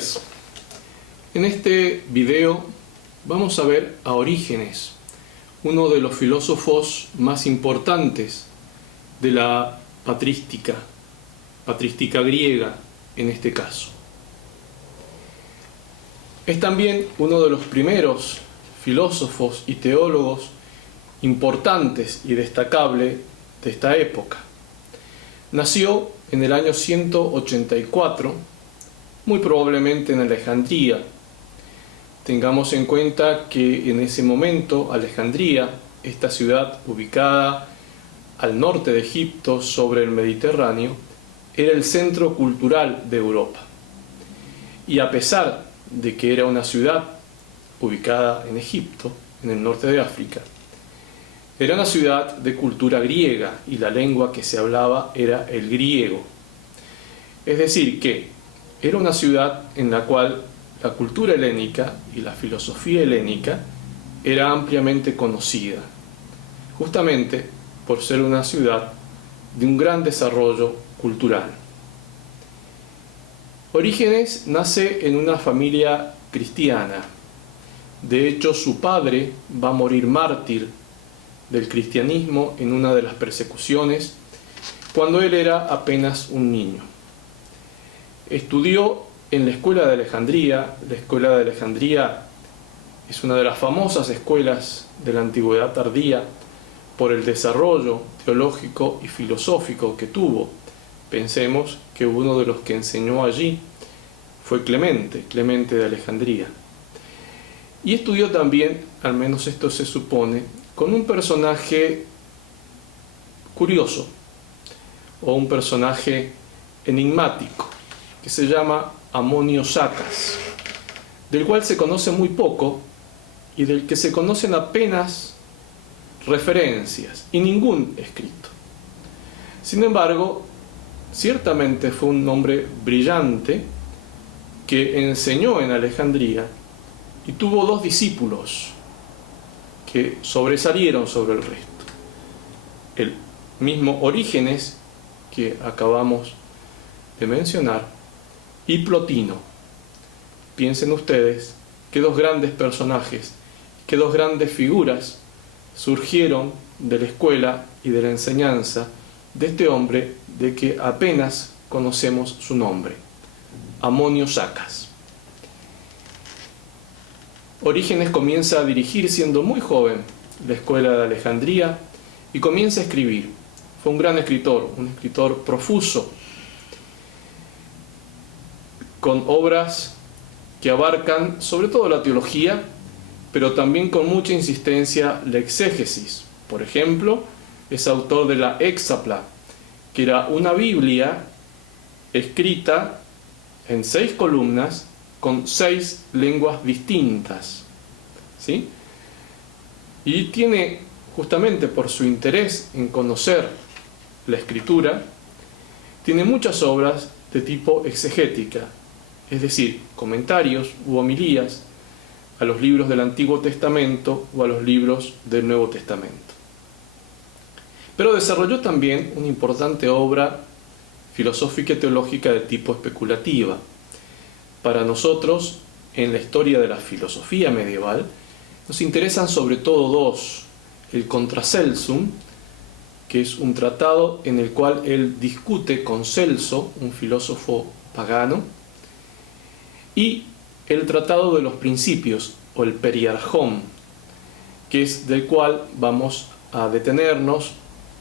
días. En este video vamos a ver a Orígenes, uno de los filósofos más importantes de la patrística griega en este caso. Es también uno de los primeros filósofos y teólogos importantes y destacables de esta época. Nació en el año 184, muy probablemente en Alejandría. Tengamos en cuenta que en ese momento Alejandría, esta ciudad ubicada al norte de Egipto sobre el Mediterráneo, era el centro cultural de Europa. Y a pesar de que era una ciudad ubicada en Egipto, en el norte de África, era una ciudad de cultura griega y la lengua que se hablaba era el griego. Es decir, que era una ciudad en la cual la cultura helénica y la filosofía helénica era ampliamente conocida, justamente por ser una ciudad de un gran desarrollo cultural. Orígenes nace en una familia cristiana. De hecho, su padre va a morir mártir del cristianismo en una de las persecuciones cuando él era apenas un niño. Estudió en la escuela de Alejandría. La escuela de Alejandría es una de las famosas escuelas de la antigüedad tardía por el desarrollo teológico y filosófico que tuvo. Pensemos que uno de los que enseñó allí fue Clemente de Alejandría. Y estudió también, al menos esto se supone, con un personaje curioso o un personaje enigmático que se llama Amonio Sacas, del cual se conoce muy poco y del que se conocen apenas referencias y ningún escrito. Sin embargo, ciertamente fue un hombre brillante que enseñó en Alejandría y tuvo dos discípulos que sobresalieron sobre el resto. El mismo Orígenes, que acabamos de mencionar, y Plotino. Piensen ustedes que dos grandes personajes, que dos grandes figuras surgieron de la escuela y de la enseñanza de este hombre de que apenas conocemos su nombre, Amonio Sacas. Orígenes comienza a dirigir siendo muy joven la escuela de Alejandría y comienza a escribir. Fue un gran escritor, un escritor profuso, con obras que abarcan sobre todo la teología, pero también con mucha insistencia la exégesis. Por ejemplo, es autor de la Hexapla, que era una Biblia escrita en 6 columnas con 6 lenguas distintas, ¿sí? Y tiene, justamente por su interés en conocer la escritura, tiene muchas obras de tipo exegética, es decir, comentarios u homilías a los libros del Antiguo Testamento o a los libros del Nuevo Testamento. Pero desarrolló también una importante obra filosófica y teológica de tipo especulativa. Para nosotros, en la historia de la filosofía medieval, nos interesan sobre todo dos: el Contra Celsum, que es un tratado en el cual él discute con Celso, un filósofo pagano, y el Tratado de los Principios, o el Periarjón, que es del cual vamos a detenernos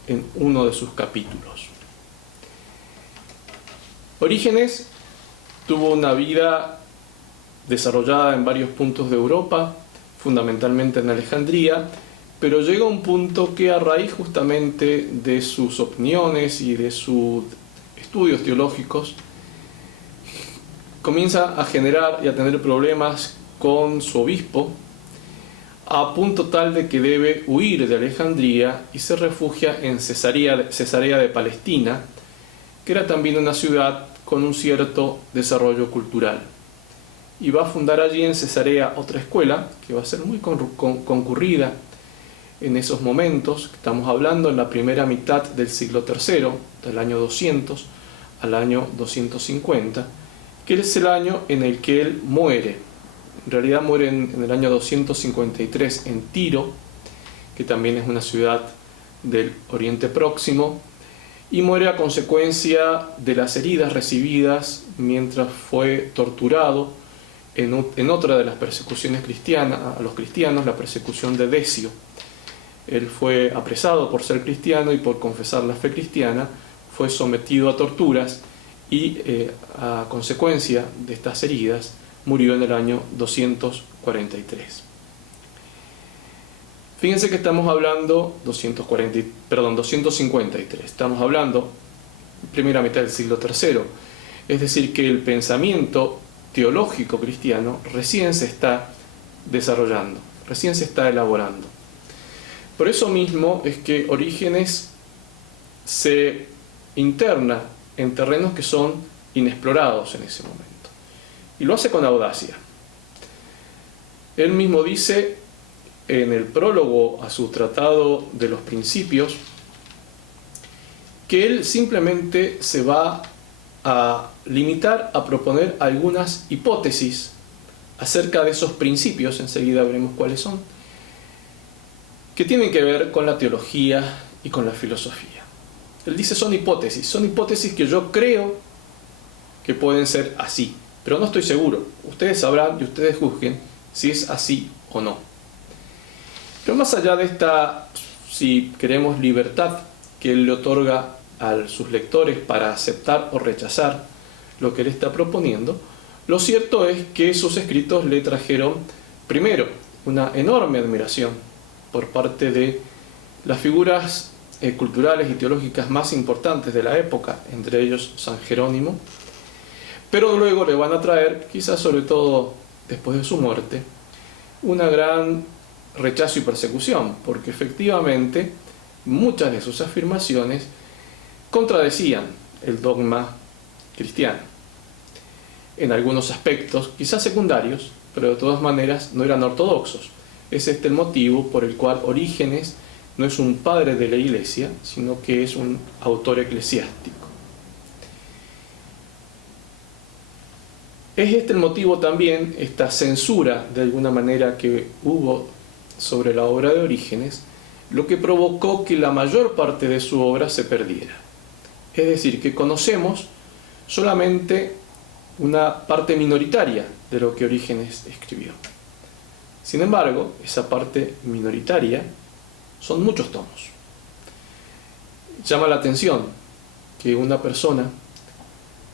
en uno de sus capítulos. Orígenes tuvo una vida desarrollada en varios puntos de Europa, fundamentalmente en Alejandría, pero llega a un punto que, a raíz justamente de sus opiniones y de sus estudios teológicos, comienza a generar y a tener problemas con su obispo, a punto tal de que debe huir de Alejandría y se refugia en Cesarea de Palestina, que era también una ciudad con un cierto desarrollo cultural. Y va a fundar allí en Cesarea otra escuela que va a ser muy concurrida en esos momentos. Estamos hablando en la primera mitad del siglo III, del año 200 al año 250, que es el año en el que él muere. En realidad muere en el año 253 en Tiro, que también es una ciudad del Oriente Próximo, y muere a consecuencia de las heridas recibidas mientras fue torturado en otra de las persecuciones cristianas, a los cristianos, la persecución de Decio. Él fue apresado por ser cristiano y por confesar la fe cristiana, fue sometido a torturas y a consecuencia de estas heridas murió en el año 243. Fíjense que estamos hablando 253, estamos hablando primera mitad del siglo III, es decir, que el pensamiento teológico cristiano recién se está desarrollando, recién se está elaborando. Por eso mismo es que Orígenes se interna en terrenos que son inexplorados en ese momento. Y lo hace con audacia. Él mismo dice en el prólogo a su tratado de los principios que él simplemente se va a limitar a proponer algunas hipótesis acerca de esos principios, enseguida veremos cuáles son, que tienen que ver con la teología y con la filosofía. Él dice son hipótesis que yo creo que pueden ser así, pero no estoy seguro. Ustedes sabrán y ustedes juzguen si es así o no. Pero más allá de esta, si queremos, libertad que él le otorga a sus lectores para aceptar o rechazar lo que él está proponiendo, lo cierto es que sus escritos le trajeron, primero, una enorme admiración por parte de las figuras culturales y teológicas más importantes de la época, entre ellos San Jerónimo, pero luego le van a traer, quizás sobre todo después de su muerte, una gran rechazo y persecución, porque efectivamente muchas de sus afirmaciones contradecían el dogma cristiano. En algunos aspectos, quizás secundarios, pero de todas maneras no eran ortodoxos. Es este el motivo por el cual Orígenes no es un padre de la Iglesia, sino que es un autor eclesiástico. Es este el motivo también, esta censura de alguna manera que hubo sobre la obra de Orígenes, lo que provocó que la mayor parte de su obra se perdiera. Es decir, que conocemos solamente una parte minoritaria de lo que Orígenes escribió. Sin embargo, esa parte minoritaria son muchos tomos. Llama la atención que una persona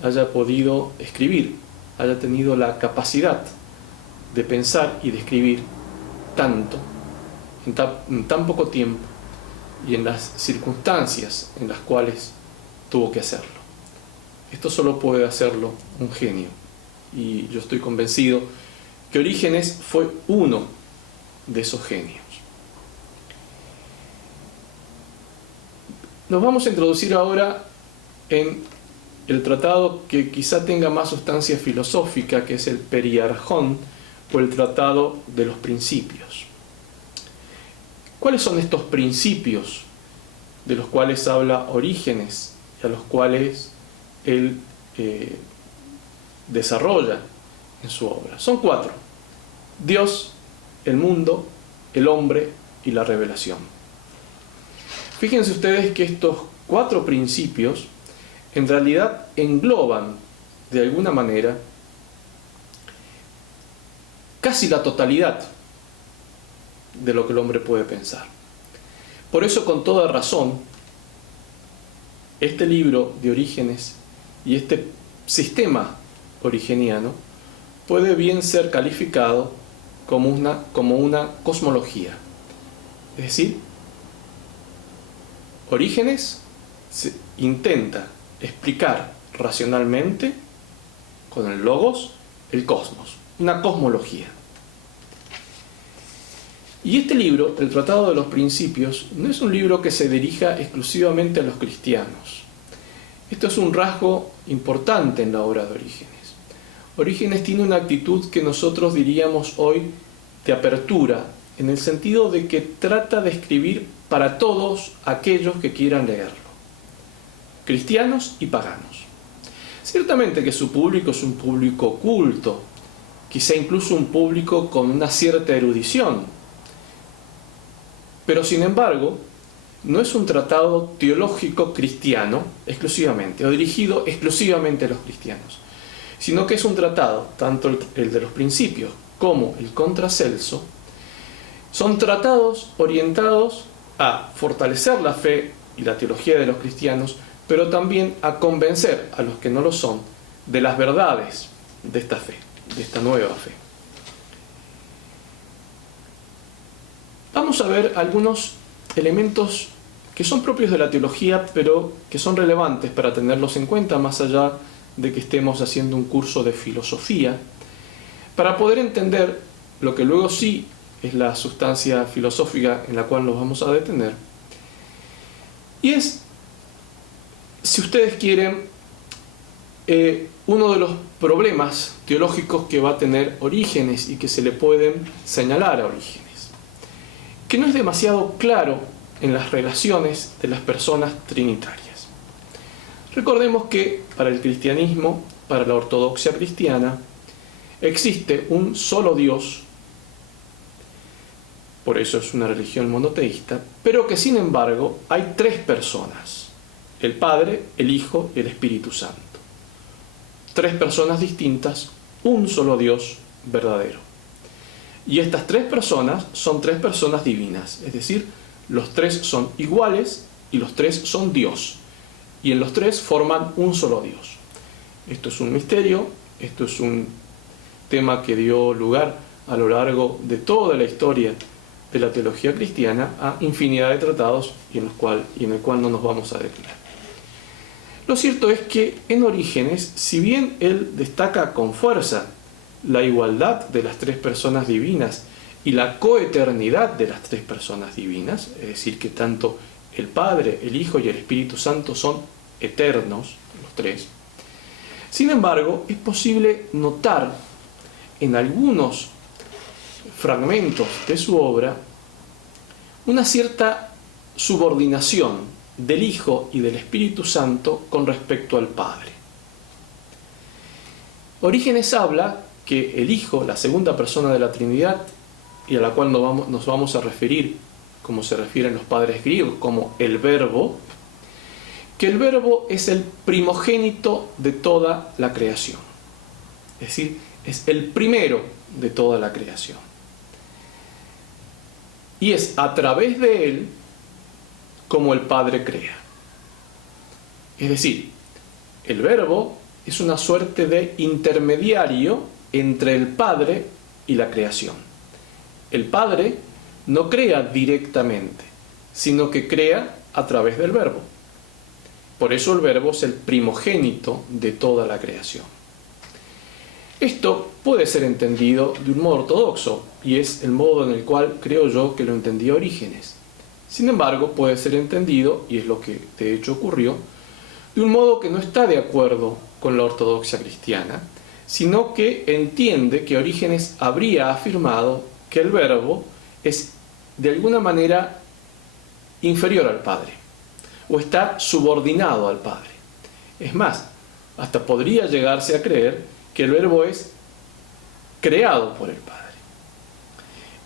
haya podido escribir, haya tenido la capacidad de pensar y de escribir tanto, en tan poco tiempo y en las circunstancias en las cuales tuvo que hacerlo. Esto solo puede hacerlo un genio, y yo estoy convencido que Orígenes fue uno de esos genios. Nos vamos a introducir ahora en el tratado que quizá tenga más sustancia filosófica, que es el Periarjón, o el Tratado de los Principios. ¿Cuáles son estos principios de los cuales habla Orígenes y a los cuales él desarrolla en su obra? Son 4: Dios, el mundo, el hombre y la revelación. Fíjense ustedes que estos 4 principios en realidad engloban de alguna manera casi la totalidad de lo que el hombre puede pensar. Por eso, con toda razón, este libro de Orígenes y este sistema origeniano puede bien ser calificado como una cosmología. Es decir, Orígenes intenta explicar racionalmente, con el logos, el cosmos, una cosmología. Y este libro, el Tratado de los Principios, no es un libro que se dirija exclusivamente a los cristianos. Esto es un rasgo importante en la obra de Orígenes. Orígenes tiene una actitud que nosotros diríamos hoy de apertura, en el sentido de que trata de escribir para todos aquellos que quieran leerlo, cristianos y paganos. Ciertamente que su público es un público culto, quizá incluso un público con una cierta erudición, pero sin embargo, no es un tratado teológico cristiano exclusivamente, o dirigido exclusivamente a los cristianos, sino que es un tratado, tanto el de los principios como el contra Celso, son tratados orientados a fortalecer la fe y la teología de los cristianos, pero también a convencer a los que no lo son de las verdades de esta fe, de esta nueva fe. Vamos a ver algunos elementos que son propios de la teología, pero que son relevantes para tenerlos en cuenta, más allá de que estemos haciendo un curso de filosofía, para poder entender lo que luego sí es la sustancia filosófica en la cual nos vamos a detener. Y es, si ustedes quieren, uno de los problemas teológicos que va a tener Orígenes y que se le pueden señalar a Orígenes, que no es demasiado claro en las relaciones de las personas trinitarias. Recordemos que para el cristianismo, para la ortodoxia cristiana, existe un solo Dios, por eso es una religión monoteísta, pero que sin embargo hay tres personas: el Padre, el Hijo y el Espíritu Santo. Tres personas distintas, un solo Dios verdadero. Y estas tres personas son tres personas divinas, es decir, los tres son iguales y los tres son Dios. Y en los tres forman un solo Dios. Esto es un misterio, esto es un tema que dio lugar a lo largo de toda la historia de la teología cristiana a infinidad de tratados y en el cual no nos vamos a detener. Lo cierto es que en Orígenes, si bien él destaca con fuerza la igualdad de las tres personas divinas y la coeternidad de las tres personas divinas, es decir, que tanto el Padre, el Hijo y el Espíritu Santo son eternos, los tres, sin embargo, es posible notar en algunos fragmentos de su obra una cierta subordinación del Hijo y del Espíritu Santo con respecto al Padre. Orígenes habla que el Hijo, la segunda persona de la Trinidad, y a la cual nos vamos a referir, como se refieren los padres griegos, como el Verbo, que el Verbo es el primogénito de toda la creación. Es decir, es el primero de toda la creación. Y es a través de él como el Padre crea. Es decir, el Verbo es una suerte de intermediario entre el Padre y la creación. El Padre no crea directamente, sino que crea a través del Verbo. Por eso el Verbo es el primogénito de toda la creación. Esto puede ser entendido de un modo ortodoxo, y es el modo en el cual creo yo que lo entendía Orígenes. Sin embargo, puede ser entendido, y es lo que de hecho ocurrió, de un modo que no está de acuerdo con la ortodoxia cristiana, sino que entiende que Orígenes habría afirmado que el Verbo es de alguna manera inferior al Padre, o está subordinado al Padre. Es más, hasta podría llegarse a creer que el Verbo es creado por el Padre.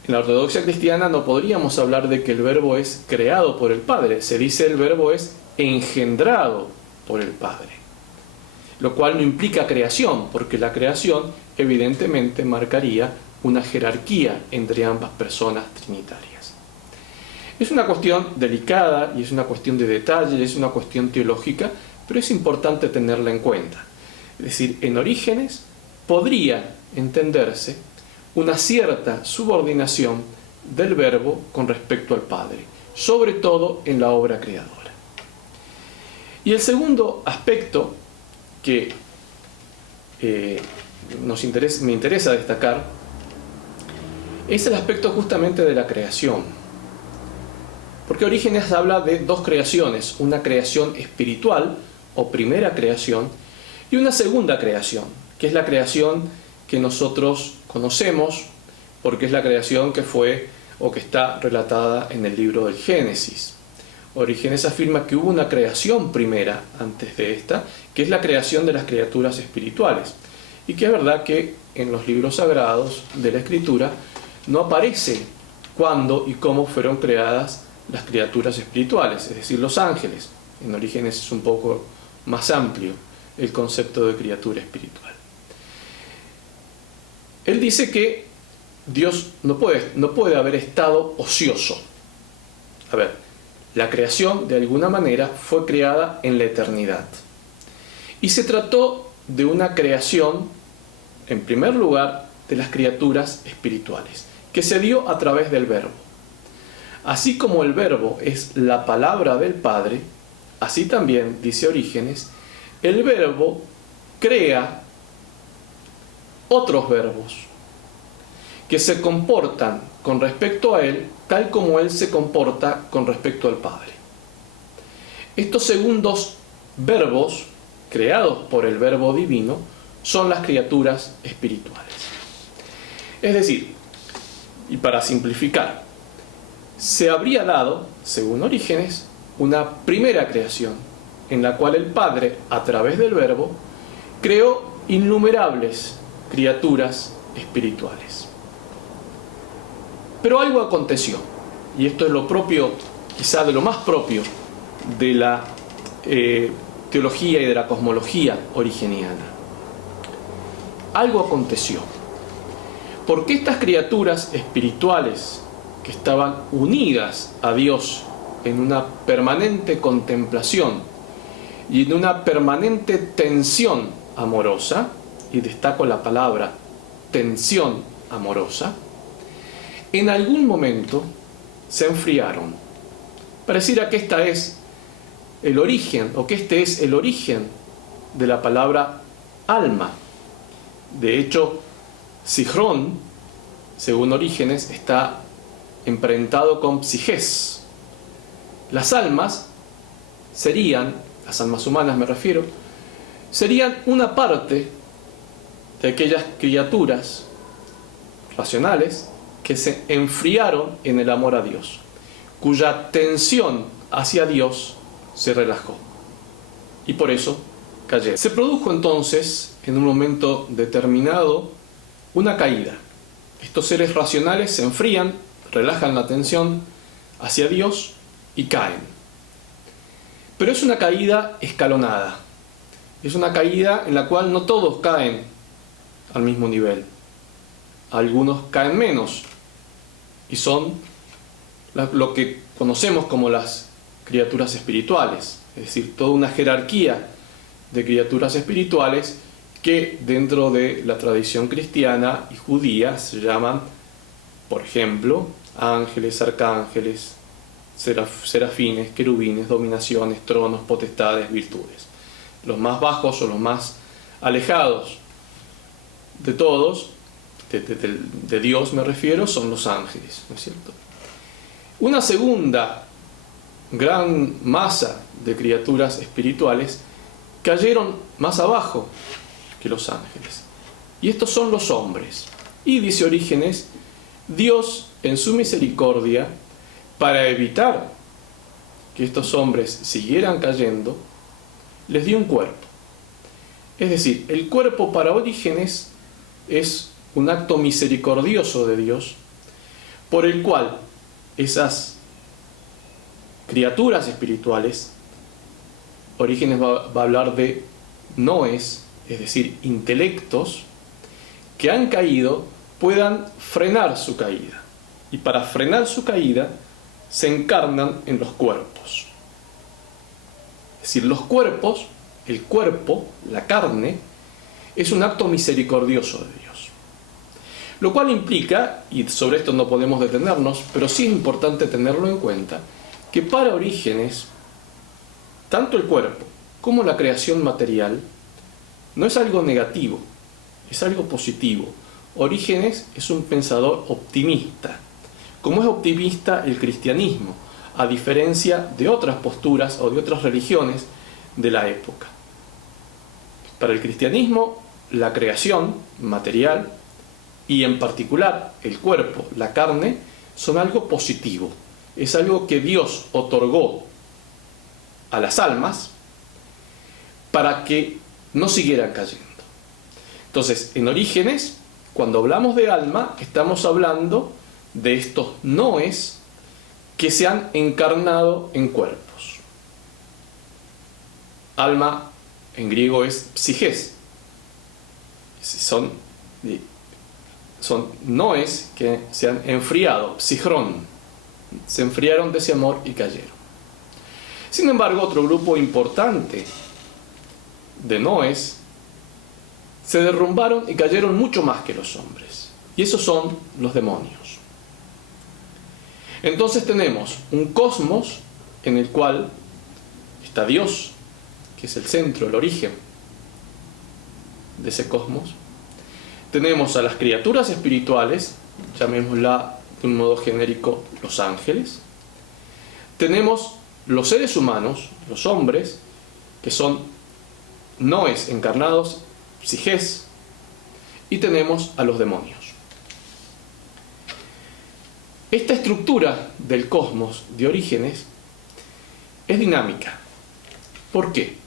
En la ortodoxia cristiana no podríamos hablar de que el Verbo es creado por el Padre, se dice el Verbo es engendrado por el Padre, lo cual no implica creación, porque la creación evidentemente marcaría una jerarquía entre ambas personas trinitarias. Es una cuestión delicada y es una cuestión de detalle, es una cuestión teológica, pero es importante tenerla en cuenta. Es decir, en Orígenes podría entenderse una cierta subordinación del Verbo con respecto al Padre, sobre todo en la obra creadora. Y el segundo aspecto que me interesa destacar es el aspecto justamente de la creación. Porque Orígenes habla de dos creaciones, una creación espiritual o primera creación y una segunda creación, que es la creación que nosotros conocemos porque es la creación que fue o que está relatada en el libro del Génesis. Orígenes afirma que hubo una creación primera antes de esta, que es la creación de las criaturas espirituales. Y que es verdad que en los libros sagrados de la Escritura no aparece cuándo y cómo fueron creadas las criaturas espirituales, es decir, los ángeles. En Orígenes es un poco más amplio el concepto de criatura espiritual. Él dice que Dios no puede haber estado ocioso. A ver, la creación de alguna manera fue creada en la eternidad. Y se trató de una creación, en primer lugar, de las criaturas espirituales, que se dio a través del Verbo. Así como el Verbo es la palabra del Padre, así también, dice Orígenes, el Verbo crea otros verbos que se comportan con respecto a Él tal como Él se comporta con respecto al Padre. Estos segundos verbos, creados por el Verbo divino, son las criaturas espirituales. Es decir, y para simplificar, se habría dado, según Orígenes, una primera creación, en la cual el Padre, a través del Verbo, creó innumerables criaturas espirituales. Pero algo aconteció, y esto es lo propio, quizá de lo más propio, de la teología y de la cosmología origeniana. Algo aconteció, porque estas criaturas espirituales que estaban unidas a Dios en una permanente contemplación y en una permanente tensión amorosa, y destaco la palabra tensión amorosa, en algún momento se enfriaron. Pareciera que esta es el origen, o que este es el origen de la palabra alma. De hecho, Sigrón, según Orígenes, está emparentado con psijes. Las almas serían, las almas humanas me refiero, serían una parte de aquellas criaturas racionales que se enfriaron en el amor a Dios, cuya tensión hacia Dios se relajó. Y por eso cayeron. Se produjo entonces, en un momento determinado, una caída. Estos seres racionales se enfrían, relajan la tensión hacia Dios y caen. Pero es una caída escalonada. Es una caída en la cual no todos caen al mismo nivel. Algunos caen menos y son lo que conocemos como las criaturas espirituales, es decir, toda una jerarquía de criaturas espirituales que dentro de la tradición cristiana y judía se llaman, por ejemplo, ángeles, arcángeles, serafines, querubines, dominaciones, tronos, potestades, virtudes. Los más bajos o los más alejados de todos, de Dios me refiero, son los ángeles, ¿no es cierto? Una segunda gran masa de criaturas espirituales cayeron más abajo que los ángeles. Y estos son los hombres. Y dice Orígenes, Dios en su misericordia, para evitar que estos hombres siguieran cayendo, les dio un cuerpo. Es decir, el cuerpo para Orígenes es un acto misericordioso de Dios, por el cual esas criaturas espirituales, Orígenes va a hablar de noes, es decir, intelectos, que han caído, puedan frenar su caída. Y para frenar su caída, se encarnan en los cuerpos. Es decir, los cuerpos, el cuerpo, la carne, es un acto misericordioso de Dios. Lo cual implica, y sobre esto no podemos detenernos, pero sí es importante tenerlo en cuenta, que para Orígenes, tanto el cuerpo como la creación material no es algo negativo, es algo positivo. Orígenes es un pensador optimista, como es optimista el cristianismo, a diferencia de otras posturas o de otras religiones de la época. Para el cristianismo, la creación material y en particular el cuerpo, la carne, son algo positivo. Es algo que Dios otorgó a las almas para que no siguieran cayendo. Entonces, en Orígenes, cuando hablamos de alma, estamos hablando de estos noes que se han encarnado en cuerpos. Alma en griego es psijes. Son noes que se han enfriado, psigrón. Se enfriaron de ese amor y cayeron. Sin embargo, otro grupo importante de noes se derrumbaron y cayeron mucho más que los hombres. Y esos son los demonios. Entonces tenemos un cosmos en el cual está Dios, que es el centro, el origen de ese cosmos. Tenemos a las criaturas espirituales, llamémosla de un modo genérico los ángeles. Tenemos los seres humanos, los hombres, que son noes encarnados, psijes, y tenemos a los demonios. Esta estructura del cosmos de Orígenes es dinámica. ¿Por qué?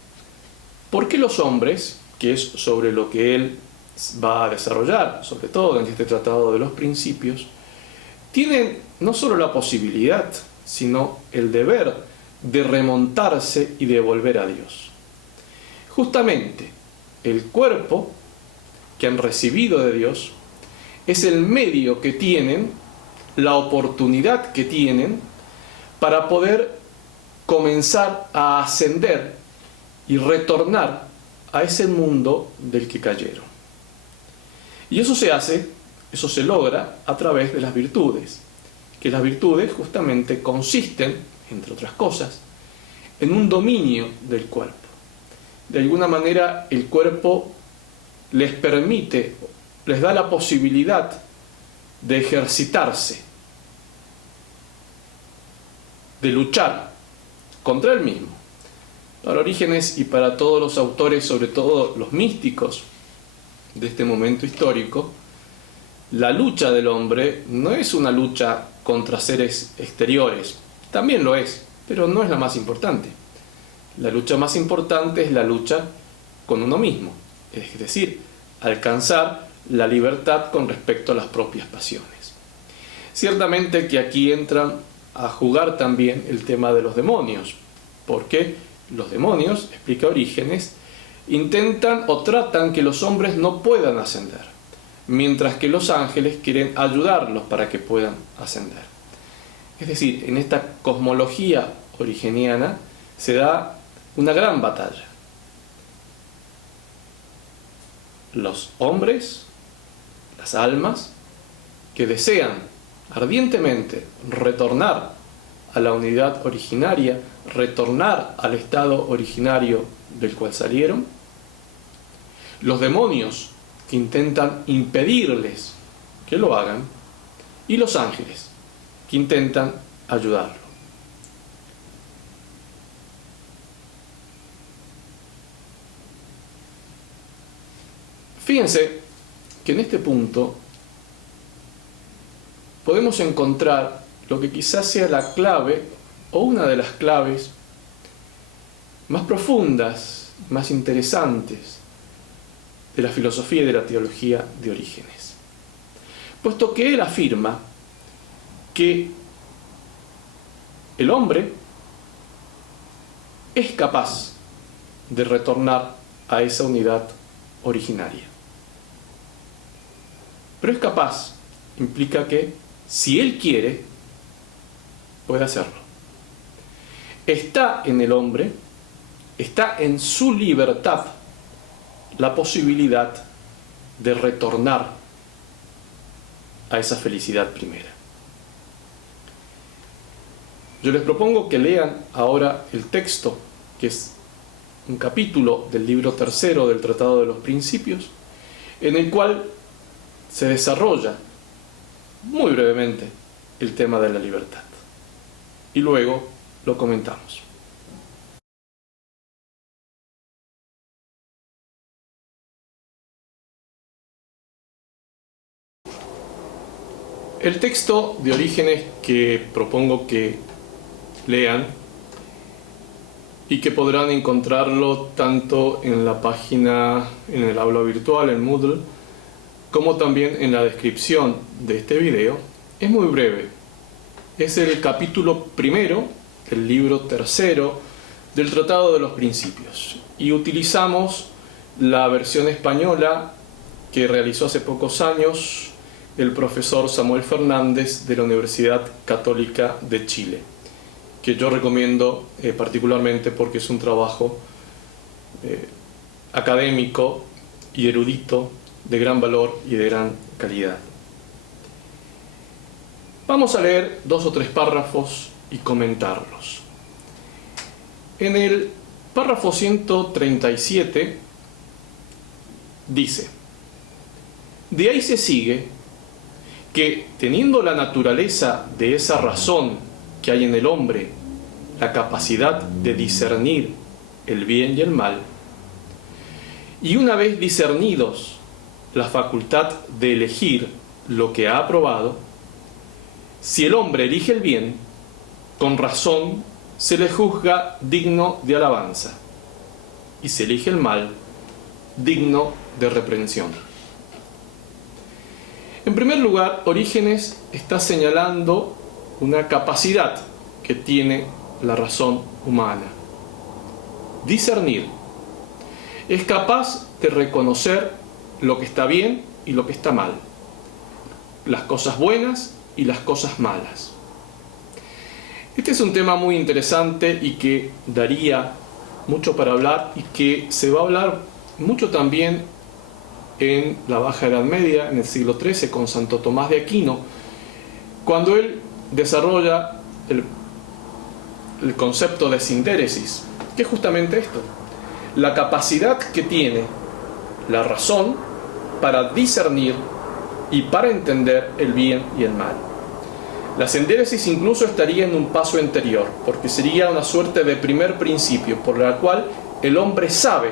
Porque los hombres, que es sobre lo que él va a desarrollar, sobre todo en este tratado de los principios, tienen no solo la posibilidad, sino el deber de remontarse y de volver a Dios. Justamente, el cuerpo que han recibido de Dios es el medio que tienen, la oportunidad que tienen para poder comenzar a ascender y retornar a ese mundo del que cayeron. Y eso se hace, eso se logra a través de las virtudes, que las virtudes justamente consisten, entre otras cosas, en un dominio del cuerpo. De alguna manera el cuerpo les permite, les da la posibilidad de ejercitarse, de luchar contra él mismo. Para Orígenes y para todos los autores, sobre todo los místicos de este momento histórico, la lucha del hombre no es una lucha contra seres exteriores, también lo es, pero no es la más importante. La lucha más importante es la lucha con uno mismo, es decir, alcanzar la libertad con respecto a las propias pasiones. Ciertamente que aquí entran a jugar también el tema de los demonios, porque los demonios, explica Orígenes, intentan o tratan que los hombres no puedan ascender, mientras que los ángeles quieren ayudarlos para que puedan ascender. Es decir, en esta cosmología origeniana se da una gran batalla. Los hombres, las almas, que desean ardientemente retornar a la unidad originaria, retornar al estado originario del cual salieron. Los demonios, que intentan impedirles que lo hagan. Y los ángeles, que intentan ayudarlo. Fíjense que en este punto podemos encontrar lo que quizás sea la clave o una de las claves más profundas, más interesantes de la filosofía y de la teología de Orígenes. Puesto que él afirma que el hombre es capaz de retornar a esa unidad originaria. Pero es capaz, implica que si él quiere, puede hacerlo. Está en el hombre, está en su libertad la posibilidad de retornar a esa felicidad primera. Yo les propongo que lean ahora el texto, que es un capítulo del libro tercero del Tratado de los Principios, en el cual se desarrolla muy brevemente el tema de la libertad. Y luego lo comentamos. El texto de Orígenes que propongo que lean y que podrán encontrarlo tanto en la página, en el aula virtual, en Moodle, como también en la descripción de este video, es muy breve. Es el capítulo primero del libro tercero del Tratado de los Principios, y utilizamos la versión española que realizó hace pocos años el profesor Samuel Fernández de la Universidad Católica de Chile, que yo recomiendo particularmente porque es un trabajo académico y erudito de gran valor y de gran calidad. Vamos a leer 2 o 3 párrafos y comentarlos. En el párrafo 137 dice: de ahí se sigue que, teniendo la naturaleza de esa razón que hay en el hombre, la capacidad de discernir el bien y el mal, y una vez discernidos, la facultad de elegir lo que ha aprobado, si el hombre elige el bien, con razón se le juzga digno de alabanza, y si elige el mal, digno de reprensión. En primer lugar, Orígenes está señalando una capacidad que tiene la razón humana: discernir. Es capaz de reconocer lo que está bien y lo que está mal, las cosas buenas y las cosas malas. Este es un tema muy interesante y que daría mucho para hablar, y que se va a hablar mucho también en la Baja Edad Media, en el siglo XIII, con Santo Tomás de Aquino, cuando él desarrolla el concepto de sindéresis, que es justamente esto: la capacidad que tiene la razón para discernir y para entender el bien y el mal. La sindéresis incluso estaría en un paso anterior, porque sería una suerte de primer principio por la cual el hombre sabe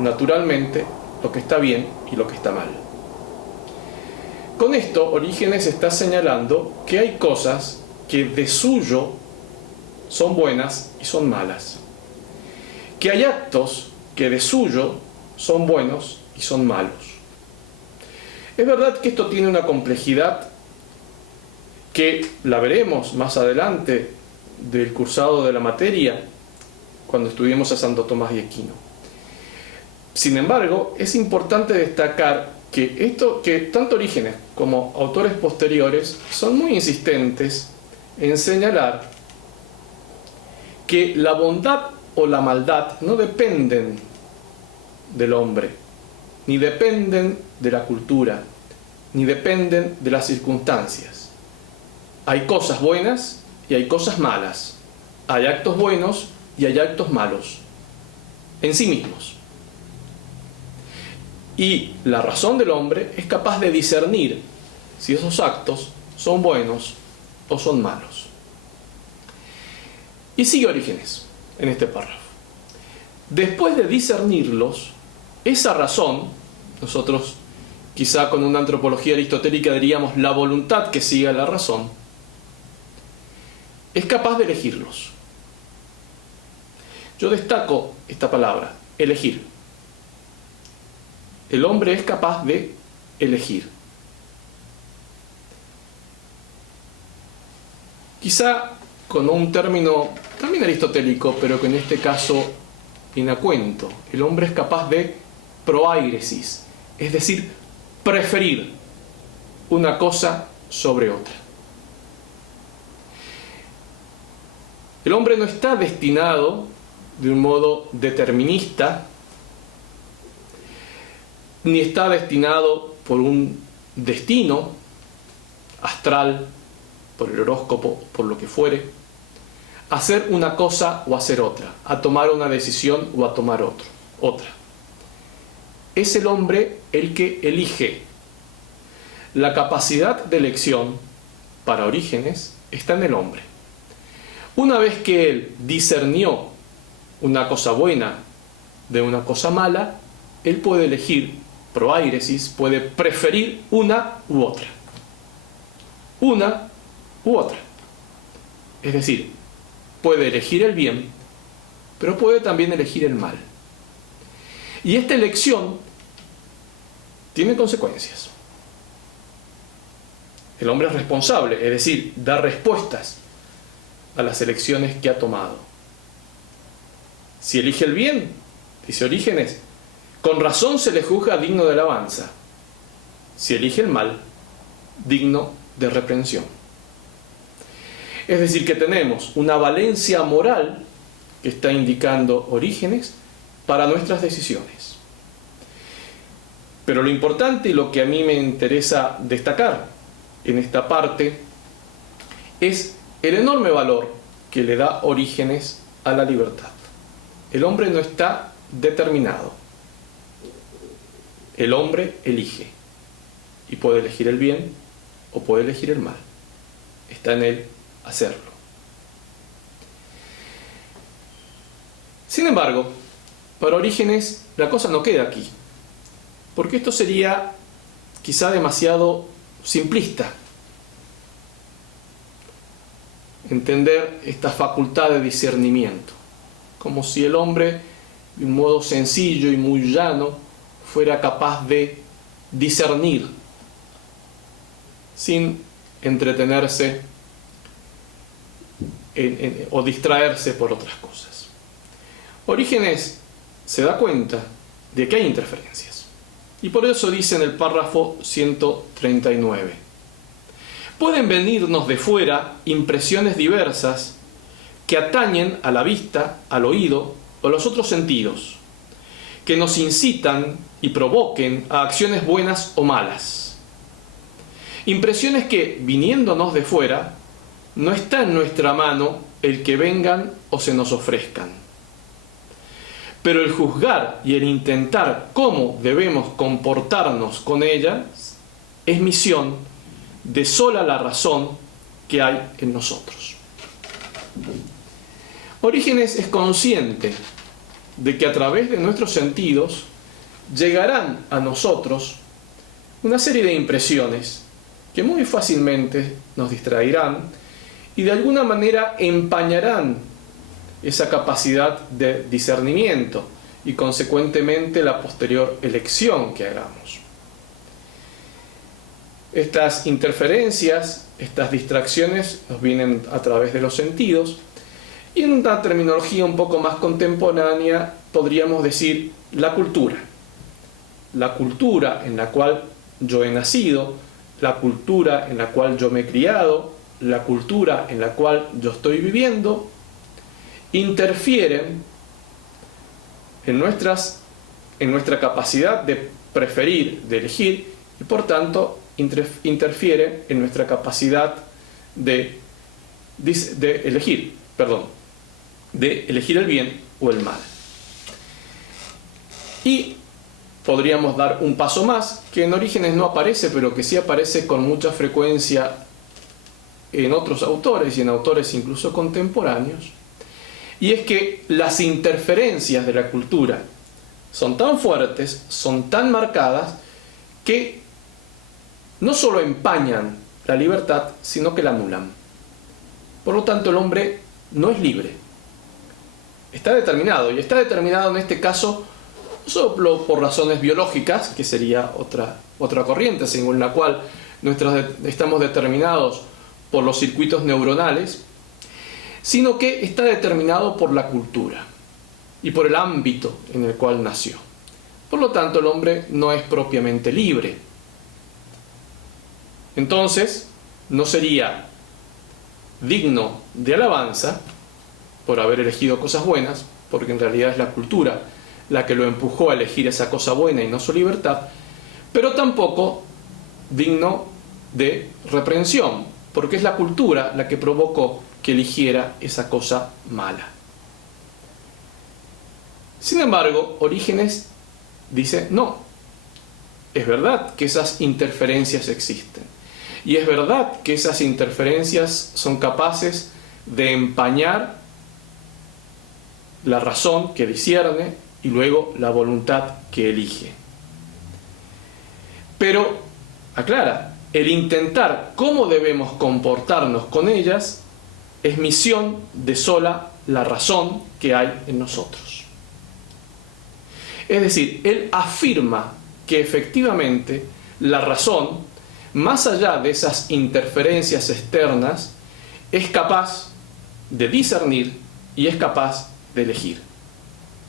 naturalmente lo que está bien y lo que está mal. Con esto, Orígenes está señalando que hay cosas que de suyo son buenas y son malas, que hay actos que de suyo son buenos y son malos. Es verdad que esto tiene una complejidad que la veremos más adelante del cursado de la materia, cuando estudiemos a Santo Tomás de Aquino. Sin embargo, es importante destacar que tanto Orígenes como autores posteriores son muy insistentes en señalar que la bondad o la maldad no dependen del hombre, ni dependen de la cultura, ni dependen de las circunstancias. Hay cosas buenas y hay cosas malas. Hay actos buenos y hay actos malos en sí mismos. Y la razón del hombre es capaz de discernir si esos actos son buenos o son malos. Y sigue Orígenes en este párrafo: después de discernirlos, esa razón, nosotros quizá con una antropología aristotélica diríamos la voluntad que sigue a la razón, es capaz de elegirlos. Yo destaco esta palabra, elegir. El hombre es capaz de elegir. Quizá con un término también aristotélico, pero que en este caso viene a cuento. El hombre es capaz de proairesis, es decir, preferir una cosa sobre otra. El hombre no está destinado de un modo determinista, ni está destinado por un destino astral, por el horóscopo, por lo que fuere, a hacer una cosa o a hacer otra, a tomar una decisión o a tomar otra. Es el hombre el que elige. La capacidad de elección, para Orígenes, está en el hombre. Una vez que él discernió una cosa buena de una cosa mala, él puede elegir, proairesis, puede preferir una u otra. Una u otra. Es decir, puede elegir el bien pero puede también elegir el mal. Y esta elección tiene consecuencias. El hombre es responsable, es decir, da respuestas a las elecciones que ha tomado. Si elige el bien, dice Orígenes, con razón se le juzga digno de alabanza. Si elige el mal, digno de reprensión. Es decir, que tenemos una valencia moral que está indicando Orígenes para nuestras decisiones. Pero lo importante y lo que a mí me interesa destacar en esta parte es el enorme valor que le da Orígenes a la libertad. El hombre no está determinado. El hombre elige. Y puede elegir el bien o puede elegir el mal. Está en él hacerlo. Sin embargo, para Orígenes la cosa no queda aquí, porque esto sería quizá demasiado simplista. Entender esta facultad de discernimiento, como si el hombre, de un modo sencillo y muy llano, fuera capaz de discernir sin entretenerse o distraerse por otras cosas. Orígenes se da cuenta de que hay interferencias, y por eso dice en el párrafo 139: pueden venirnos de fuera impresiones diversas que atañen a la vista, al oído o los otros sentidos, que nos incitan y provoquen a acciones buenas o malas. Impresiones que, viniéndonos de fuera, no está en nuestra mano el que vengan o se nos ofrezcan. Pero el juzgar y el intentar cómo debemos comportarnos con ellas es misión de sola la razón que hay en nosotros. Orígenes es consciente de que a través de nuestros sentidos llegarán a nosotros una serie de impresiones que muy fácilmente nos distraerán y de alguna manera empañarán esa capacidad de discernimiento y consecuentemente la posterior elección que hagamos. Estas interferencias, estas distracciones nos vienen a través de los sentidos, y en una terminología un poco más contemporánea podríamos decir la cultura. La cultura en la cual yo he nacido, la cultura en la cual yo me he criado, la cultura en la cual yo estoy viviendo, interfieren en nuestra capacidad de preferir, de elegir, y por tanto interfieren en nuestra capacidad de elegir el bien o el mal. Y podríamos dar un paso más, que en Orígenes no aparece, pero que sí aparece con mucha frecuencia en otros autores y en autores incluso contemporáneos, y es que las interferencias de la cultura son tan fuertes, son tan marcadas, que no solo empañan la libertad, sino que la anulan. Por lo tanto, el hombre no es libre. Está determinado, y está determinado en este caso no solo por razones biológicas, que sería otra corriente según la cual estamos determinados por los circuitos neuronales, sino que está determinado por la cultura y por el ámbito en el cual nació. Por lo tanto, el hombre no es propiamente libre. Entonces, no sería digno de alabanza por haber elegido cosas buenas, porque en realidad es la cultura la que lo empujó a elegir esa cosa buena y no su libertad, pero tampoco digno de reprensión, porque es la cultura la que provocó que eligiera esa cosa mala. Sin embargo, Orígenes dice, no, es verdad que esas interferencias existen, y es verdad que esas interferencias son capaces de empañar la razón que discierne y luego la voluntad que elige. Pero, aclara, el intentar cómo debemos comportarnos con ellas es misión de sola la razón que hay en nosotros. Es decir, él afirma que efectivamente la razón, más allá de esas interferencias externas, es capaz de discernir y es capaz de elegir.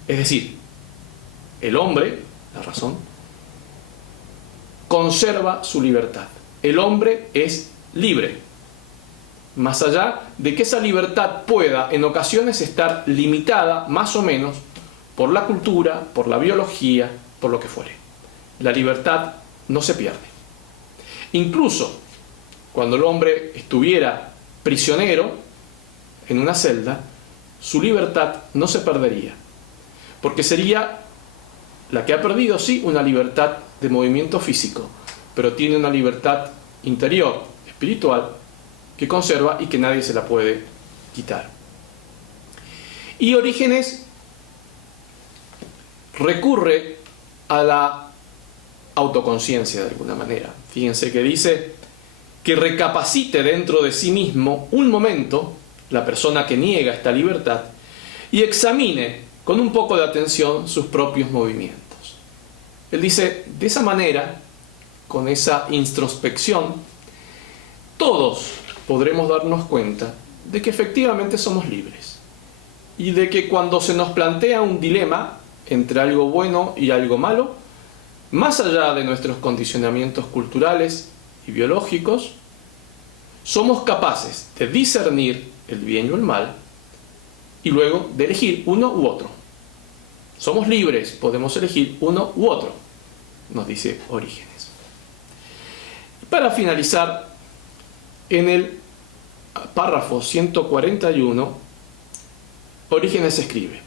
Es decir, el hombre, la razón, conserva su libertad. El hombre es libre, más allá de que esa libertad pueda en ocasiones estar limitada más o menos por la cultura, por la biología, por lo que fuere. La libertad no se pierde. Incluso cuando el hombre estuviera prisionero en una celda, su libertad no se perdería, porque sería la que ha perdido, sí, una libertad de movimiento físico, pero tiene una libertad interior, espiritual, que conserva y que nadie se la puede quitar. Y Orígenes recurre a la autoconciencia de alguna manera. Fíjense que dice que recapacite dentro de sí mismo un momento, la persona que niega esta libertad, y examine con un poco de atención sus propios movimientos. Él dice, de esa manera, con esa introspección, todos podremos darnos cuenta de que efectivamente somos libres y de que cuando se nos plantea un dilema entre algo bueno y algo malo, más allá de nuestros condicionamientos culturales y biológicos, somos capaces de discernir el bien o el mal y luego de elegir uno u otro. Somos libres, podemos elegir uno u otro, nos dice Orígenes. Para finalizar, en el párrafo 141, Orígenes escribe: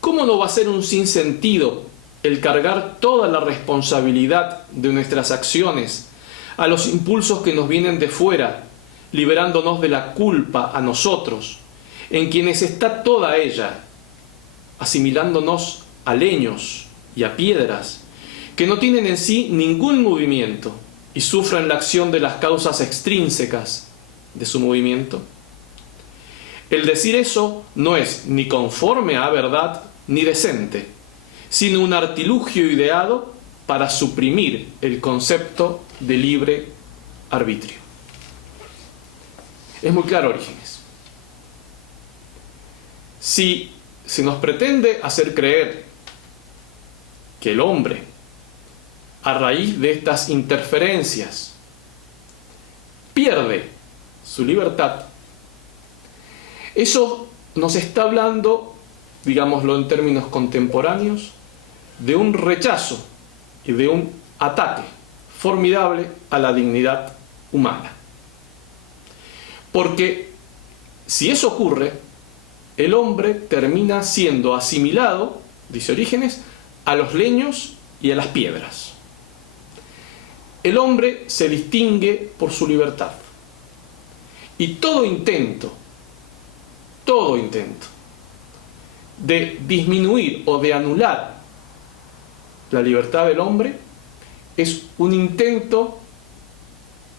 ¿cómo no va a ser un sinsentido el cargar toda la responsabilidad de nuestras acciones a los impulsos que nos vienen de fuera, liberándonos de la culpa a nosotros, en quienes está toda ella, asimilándonos a leños y a piedras que no tienen en sí ningún movimiento y sufren la acción de las causas extrínsecas de su movimiento? El decir eso no es ni conforme a verdad ni decente, sino un artilugio ideado para suprimir el concepto de libre arbitrio. Es muy claro, Orígenes. Si se nos pretende hacer creer que el hombre, a raíz de estas interferencias, pierde su libertad, eso nos está hablando, digámoslo en términos contemporáneos, de un rechazo y de un ataque formidable a la dignidad humana. Porque si eso ocurre, el hombre termina siendo asimilado, dice Orígenes, a los leños y a las piedras. El hombre se distingue por su libertad. Y todo intento de disminuir o de anular la libertad del hombre es un intento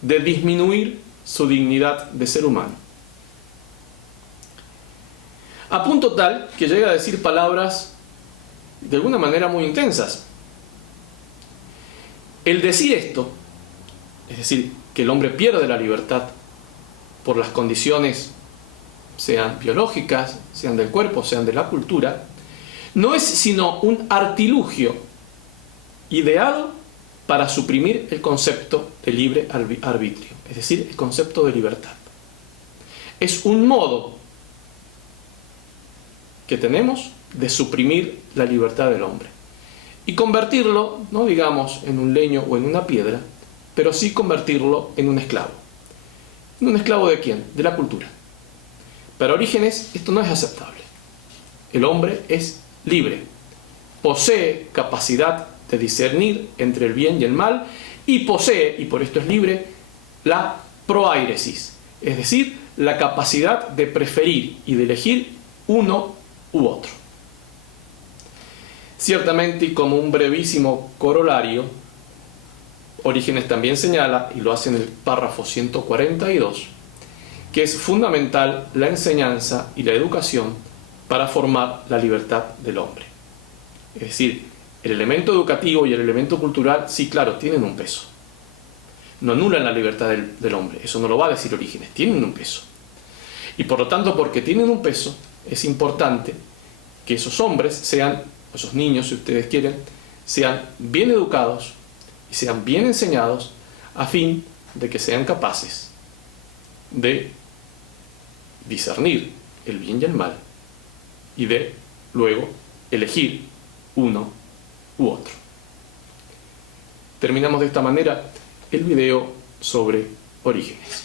de disminuir su dignidad de ser humano. A punto tal que llega a decir palabras de alguna manera muy intensas. El decir esto, es decir, que el hombre pierde la libertad por las condiciones, sean biológicas, sean del cuerpo, sean de la cultura, no es sino un artilugio ideado para suprimir el concepto de libre arbitrio, es decir, el concepto de libertad. Es un modo que tenemos de suprimir la libertad del hombre y convertirlo, no digamos en un leño o en una piedra, pero sí convertirlo en un esclavo. ¿En un esclavo de quién? De la cultura. Para Orígenes esto no es aceptable. El hombre es libre, posee capacidad de discernir entre el bien y el mal y posee, y por esto es libre, la proairesis, es decir, la capacidad de preferir y de elegir uno u otro. Ciertamente, y como un brevísimo corolario, Orígenes también señala, y lo hace en el párrafo 142, que es fundamental la enseñanza y la educación para formar la libertad del hombre. Es decir, el elemento educativo y el elemento cultural, sí, claro, tienen un peso. No anulan la libertad del hombre, eso no lo va a decir Orígenes, tienen un peso. Y por lo tanto, porque tienen un peso, es importante que esos hombres sean, esos niños, si ustedes quieren, sean bien educados y sean bien enseñados a fin de que sean capaces de discernir el bien y el mal y de luego elegir uno u otro. Terminamos de esta manera el video sobre Orígenes.